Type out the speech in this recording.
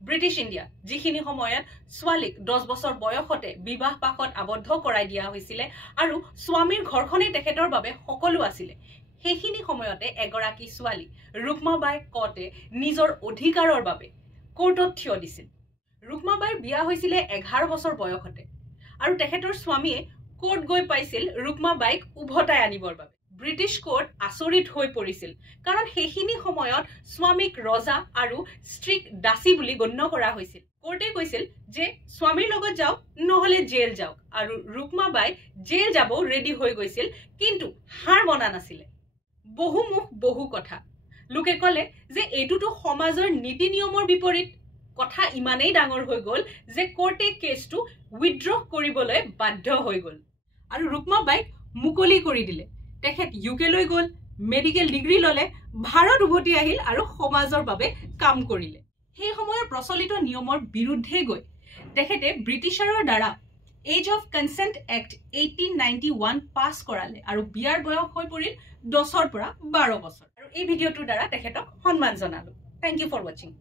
British India যিখিনি সময়ত ছোৱালীক 10 বছৰ বয়সতে বিবাহ পাশত আবদ্ধ কৰাই দিয়া হৈছিল আৰু স্বামীৰ ঘৰখনে তেখেতৰ বাবে সকলো আছিল সেইখিনি সময়তে এগৰাকী ছোৱালী ৰুকমাবাই কতে নিজৰ অধিকাৰৰ বাবে কোৰ্টত থিয় দিছিল ৰুকমাবাইৰ বিয়া হৈছিল 11 বছৰ বয়সতে আৰু তেখেতৰ স্বামীয়ে কোৰ্ট গৈ পাইছিল ৰুকমাবাইক উভতাই আনিবৰ বাবে ব্ৰিটিছ কোৰ্ট আচৰিত হৈ পৰিছিল কাৰণ সেইখিনি সময়ত স্বামীক ৰজা আৰু স্ত্ৰীক দাসী বুলি গণ্য কৰা হৈছিল কোৰ্টে কৈছিল যে স্বামীৰ লগত যাওক নহলে জেল যাওক আৰু ৰুকমাবাই জেল যাব ৰেডি হৈ গৈছিল কিন্তু হাৰ মনা নাছিল বহুমুখ বহু কথা লোকে কলে যে এইটোতো সমাজৰ নীতি নিয়মৰ বিপৰীত কথা ইমানেই ডাঙৰ হৈ গল যে কোৰ্টে কেছটো উইথড্ৰ কৰিবলৈ বাধ্য হৈ গল আৰু ৰুকমাবাইক মুকলি কৰি দিলে তেখেত ইউকে লৈ গল মেডিকেল ডিগ্ৰী ললে ভাৰত উভতি আহিল আৰু সমাজৰ বাবে কাম কৰিলে সেই সময়ৰ প্ৰচলিত নিয়মৰ বিৰুদ্ধে গৈ তেখেতে ব্ৰিটিছাৰৰ দ্বাৰা age of consent act 1891 pass কৰালে আৰু বিয়াৰ বয়স হৈ পৰিল 10 পৰা 12 বছৰ আৰু এই ভিডিঅটোৰ দ্বাৰা তেখেতক সন্মান জনালো থ্যাংক ইউ ফৰ ওয়াচিং